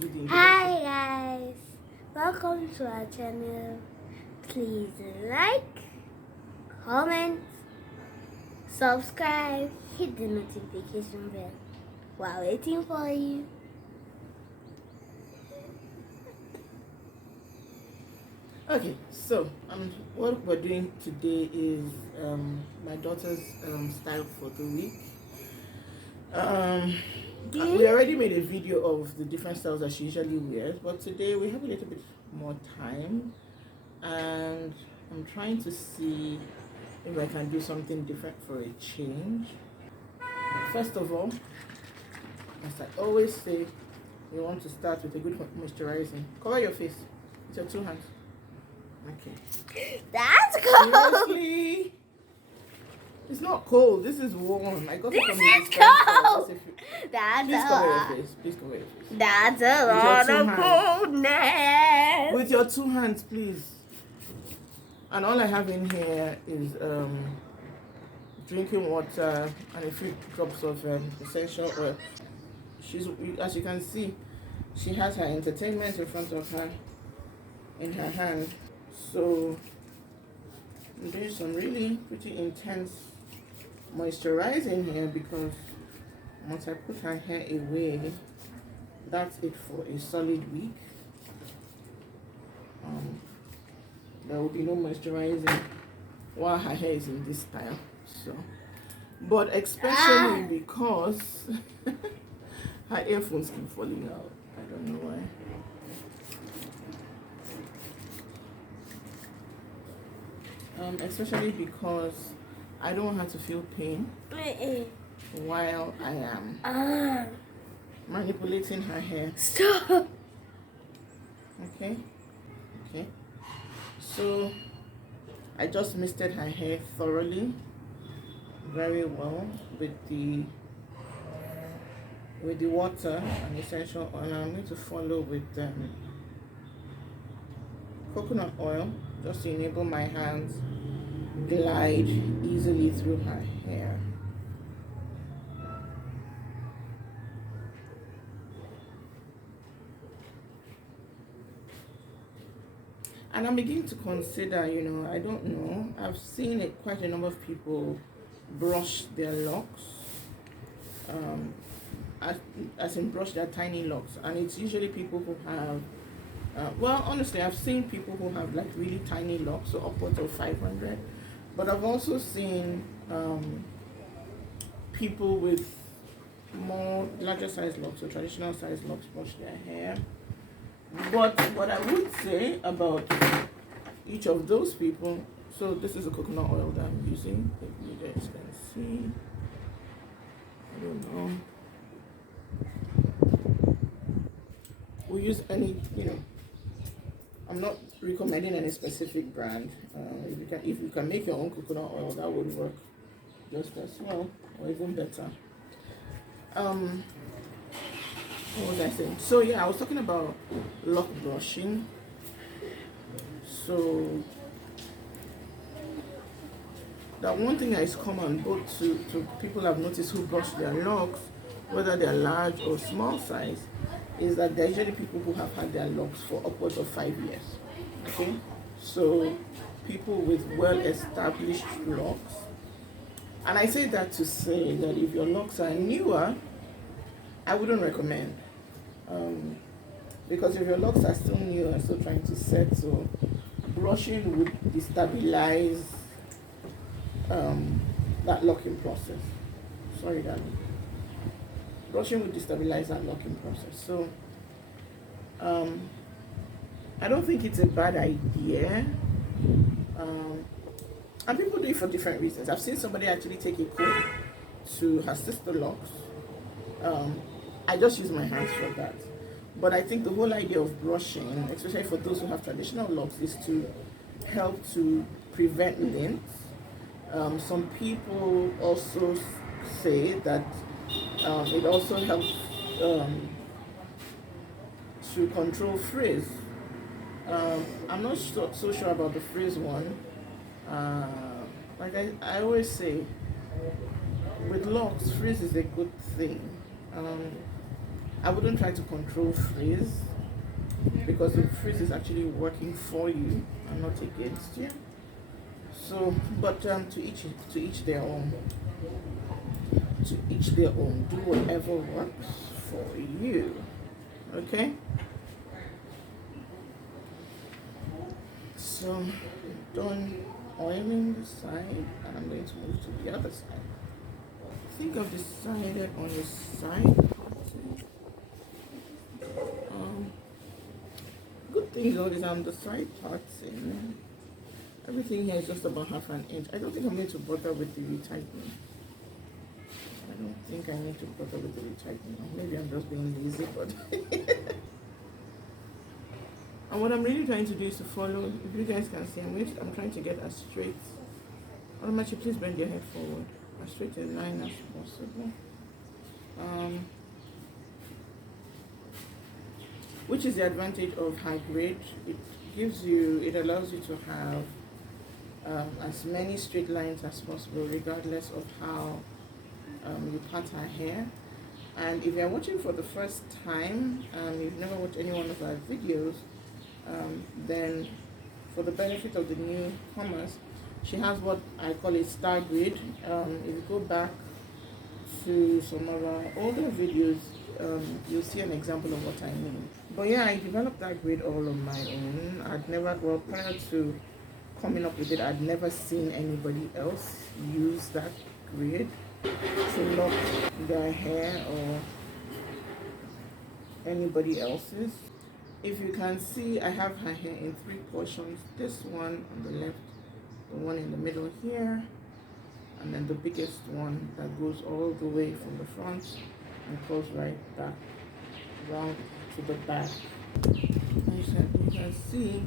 to do the introduction. Hi guys, welcome to our channel. Please like, comment, subscribe, hit the notification bell while waiting for you. Okay, so what we're doing today is my daughter's style for the week. We already made a video of the different styles that she usually wears, but today we have a little bit more time and I'm trying to see if I can do something different for a change. First of all, as I always say, you want to start with a good moisturizing. Cover your face with your 2 hands. Okay. That's cold. Seriously? It's not cold. This is warm. I got it from the This is dispenser. cold. Please That's cover your a lot. face. Please cover your face. That's a With your lot 2 of hands. coldness. With your 2 hands, please. And all I have in here is drinking water and a few drops of essential oil. As you can see, she has her entertainment in front of her, in her hand. So I'm doing some really pretty intense moisturizing here because once I put her hair away, that's it for a solid week. There will be no moisturizing while her hair is in this style. So, but especially because her earphones keep falling out. I don't know why. Especially because I don't want her to feel pain while I am manipulating her hair. Stop. Okay. So I just misted her hair thoroughly, very well with the water and essential oil. I'm going to follow with coconut oil just to enable my hands glide easily through her hair. And I'm beginning to consider, I don't know, I've seen quite a number of people brush their locks, as in brush their tiny locks, and it's usually people who have, well, honestly, I've seen people who have like really tiny locks, so upwards of 500, but I've also seen people with larger size locks or traditional size locks brush their hair. But what I would say about each of those people, so this is a coconut oil that I'm using, if you guys can see, I don't know, we use any, I'm not recommending any specific brand. If you can make your own coconut oil, that would work just as well, or even better. What was I saying? So yeah, I was talking about lock brushing. So that one thing that is common both to people I've noticed who brush their locks, whether they're large or small size, is that they're usually people who have had their locks for upwards of 5 years. Okay, so people with well-established locks. And I say that to say that if your locks are newer, I wouldn't recommend. Because if your locks are still new and still trying to settle, brushing would destabilize that locking process. Sorry, darling. Brushing would destabilize that locking process. So I don't think it's a bad idea. And people do it for different reasons. I've seen somebody actually take a comb to her sister locks. I just use my hands for that. But I think the whole idea of brushing, especially for those who have traditional locks, is to help to prevent lint. Some people also say that it also helps to control frizz. I'm not so sure about the frizz one. Like I always say, with locks, frizz is a good thing. I wouldn't try to control frizz, because the frizz is actually working for you and not against you. So, but to each their own. To each their own. Do whatever works for you. Okay. So, done oiling the side, and I'm going to move to the other side. I think I've decided on the side. Good thing though is the side parts in. Everything here is just about 1/2 inch. I don't think I'm going to bother with the retightening. I don't think I need to bother with the retightening. Maybe I'm just being lazy, but and what I'm really trying to do is to follow. If you guys can see, I'm trying to get as straight. Almachi, please bend your head forward. As straight a line as possible. Which is the advantage of high grade. It allows you to have as many straight lines as possible, regardless of how you part our hair. And if you're watching for the first time, you've never watched any one of our videos, then for the benefit of the newcomers, she has what I call a star grid. If you go back to some of our older videos, you'll see an example of what I mean. But yeah, I developed that grid all on my own. Prior to coming up with it, I'd never seen anybody else use that grid to lock their hair or anybody else's. If you can see, I have her hair in 3 portions. This one on the left, the one in the middle here, and then the biggest one that goes all the way from the front and goes right back round to the back. You can see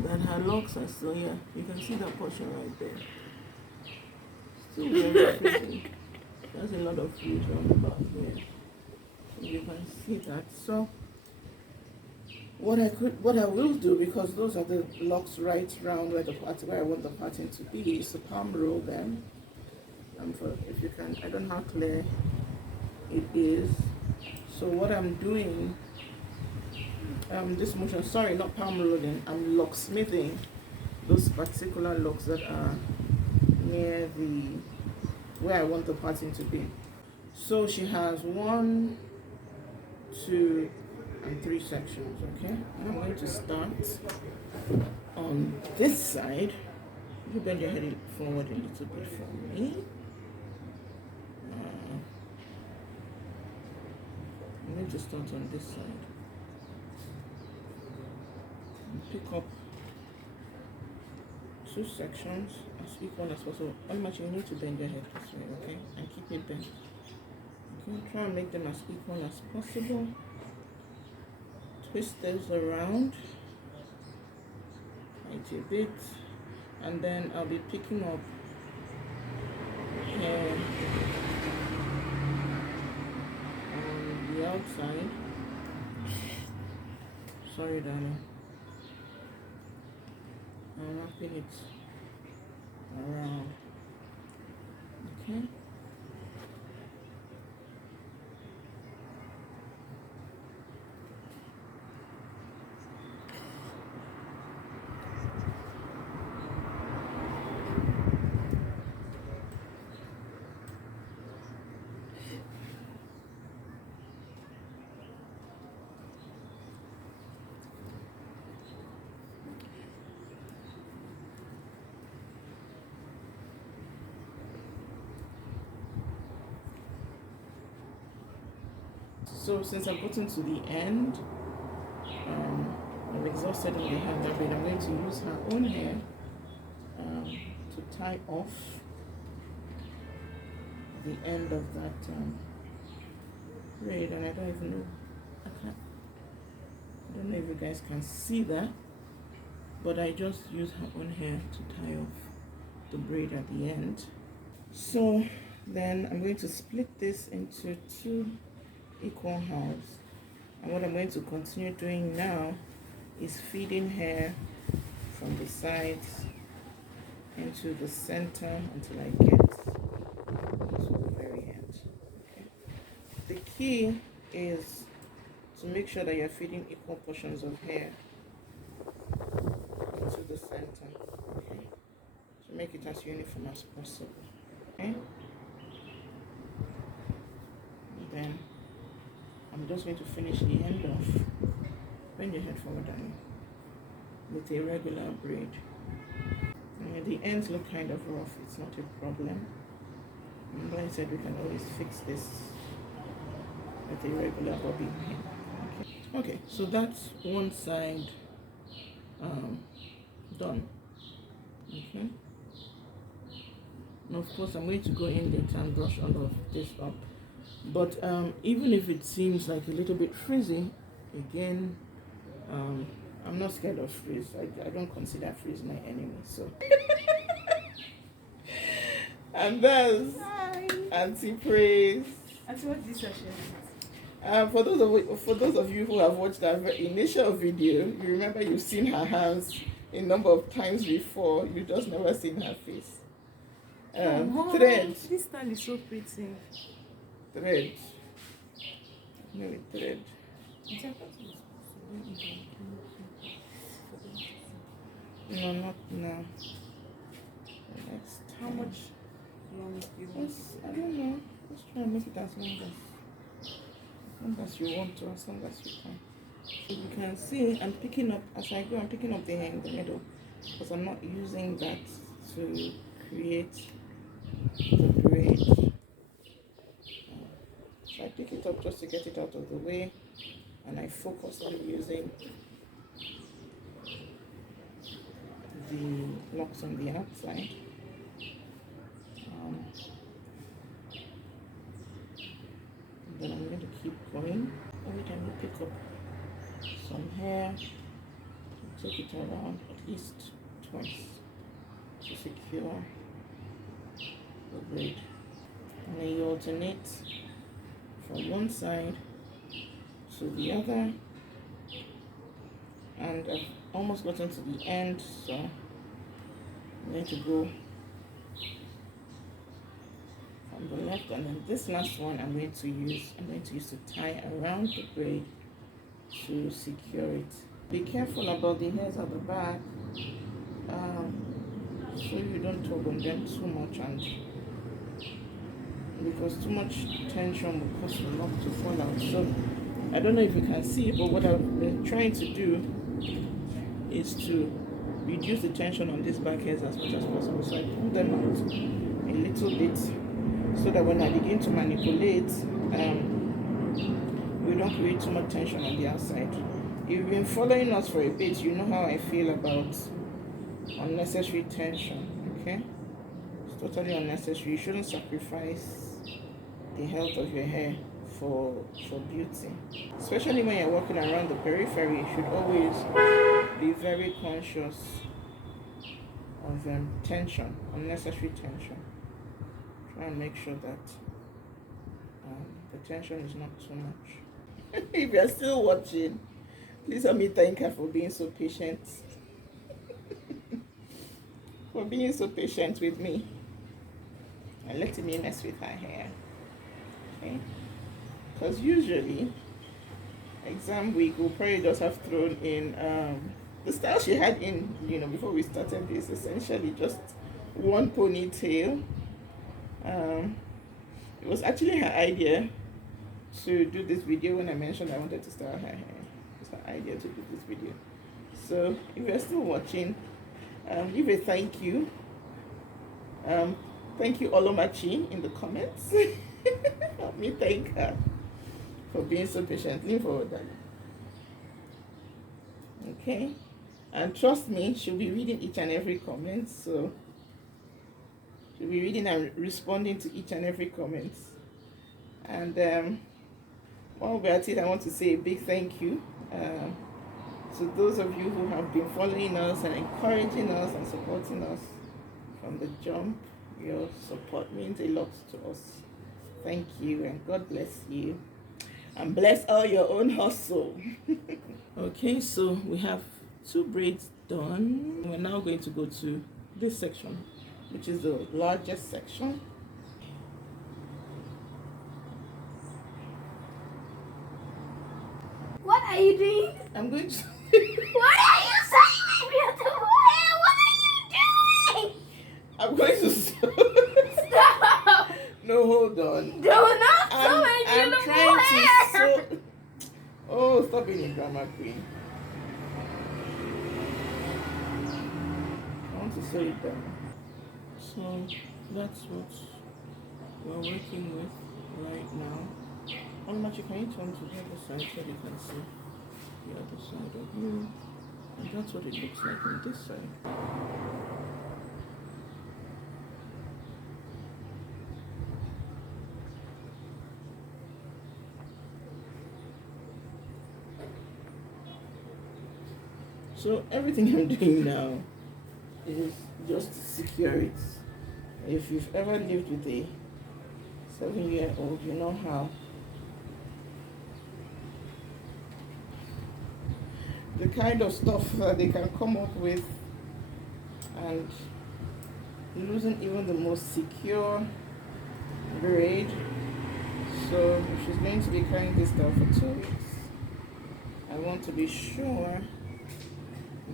that her locks are still here. You can see that portion right there. Still very pretty. There's a lot of frizz around the back there. So you can see that. So what I will do, because those are the locks right round where I want the pattern to be, is to palm roll them. If you can, I don't know how clear it is. So what I'm doing, this motion, sorry, not palm rolling, I'm locksmithing those particular locks that are near where I want the pattern to be. So she has 1, 2, and 3 sections, okay? And I'm going to start on this side. You bend your head forward a little bit for me. I'm going to start on this side. And pick up 2 sections as equal as possible. How much you need to bend your head this way, okay? And keep it bent. Okay, try and make them as equal as possible. Twist those around quite a bit, and then I'll be picking up hair on the outside. Sorry, darling. I'm wrapping it around. Okay. So since I've gotten to the end, I'm exhausted on the hair braid. I'm going to use her own hair to tie off the end of that braid, and I don't even know. I don't know if you guys can see that, but I just use her own hair to tie off the braid at the end. So then I'm going to split this into 2 equal halves, and what I'm going to continue doing now is feeding hair from the sides into the center until I get to the very end. Okay. The key is to make sure that you're feeding equal portions of hair into the center. Okay, to make it as uniform as possible. Okay, and then I'm just going to finish the end off. Bend your head forward and with a regular braid. The ends look kind of rough, it's not a problem. And like I said, we can always fix this with a regular bobbin pin. Okay, so that's one side done. Okay. And of course, I'm going to go in later and brush all of this up. But even if it seems like a little bit frizzy, again, I'm not scared of frizz. I don't consider frizz my enemy. So, and that's anti-praise. Auntie, what's this session? For those of you who have watched that initial video, you remember you've seen her hands a number of times before. You just never seen her face. Thread. This style is so pretty. Thread. No, thread. No, not now. Next. How much long do you want? I don't know. Let's try and make it as long as you want to, as long as you can. So you can see I'm picking up, as I go, I'm picking up the hair in the middle, because I'm not using that to create the braid. So I pick it up just to get it out of the way, and I focus on using the locks on the outside. Then I'm going to keep going. Every time you pick up some hair, take it around at least twice to secure the braid. And then you alternate from one side to the other. And I've almost gotten to the end, so I'm going to go on the left, and then this last one I'm going to use to tie around the braid to secure it. Be careful about the hairs at the back, so you don't tug on them too much, and because too much tension will cause the lock to fall out. So I don't know if you can see, but what I've been trying to do is to reduce the tension on these back hairs as much as possible. So I pull them out a little bit, so that when I begin to manipulate, we don't create too much tension on the outside. If you've been following us for a bit, you know how I feel about unnecessary tension, okay? It's totally unnecessary. You shouldn't sacrifice the health of your hair for beauty. Especially when you're walking around the periphery, you should always be very conscious of tension, unnecessary tension. Try and make sure that the tension is not too much. If you're still watching, please help me thank her for being so patient. For being so patient with me and letting me mess with her hair. Okay? Because usually, exam week, we'll probably just have thrown in the style she had in, before we started this, essentially just one ponytail. It was actually her idea to do this video when I mentioned I wanted to style her hair. It was her idea to do this video. So if you're still watching, give a thank you. Thank you Olomachi in the comments. Help me thank her for being so patient. Lean forward, darling. Okay, and trust me, she'll be reading each and every comment, so she'll be reading and responding to each and every comment. And while we're at it, I want to say a big thank you to those of you who have been following us and encouraging us and supporting us from the jump. Your support means a lot to us. Thank you, and God bless you, and bless all your own hustle. Okay, so we have 2 braids done. We're now going to go to this section, which is the largest section. are you doing? I'm going to. What are you saying, my beautiful hair? What are you doing? I'm going to. Stop! No, hold on. Do not sew my I'm beautiful trying hair. to sew. Oh, stop being a drama queen. I want to sew it down. So that's what we're working with right now. Machi, can you turn to the other side so they can see the other side of you? And that's what it looks like on this side. So everything I'm doing now is just to secure it. If you've ever lived with a 7-year-old, you know how the kind of stuff that they can come up with, and losing even the most secure braid. So if she's going to be carrying this down for 2 weeks, I want to be sure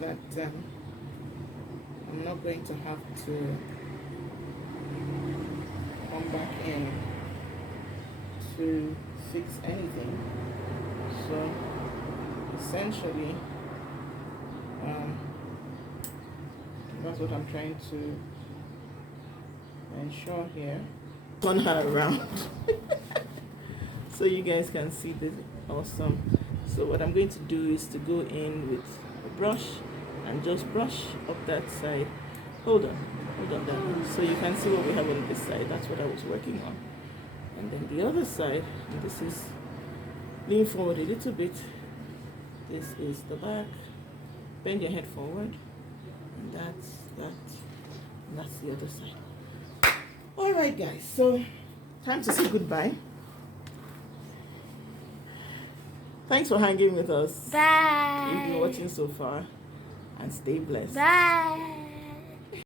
that I'm not going to have to come back in to fix anything. So essentially, that's what I'm trying to ensure here. Turn her around so you guys can see this. Awesome. So what I'm going to do is to go in with a brush and just brush up that side. Hold on down, so you can see what we have on this side. That's what I was working on. And then the other side, and this is, lean forward a little bit. This is the back. Bend your head forward, and that's that. And that's the other side. All right, guys. So time to say goodbye. Thanks for hanging with us. Bye. You've been watching so far, and stay blessed. Bye.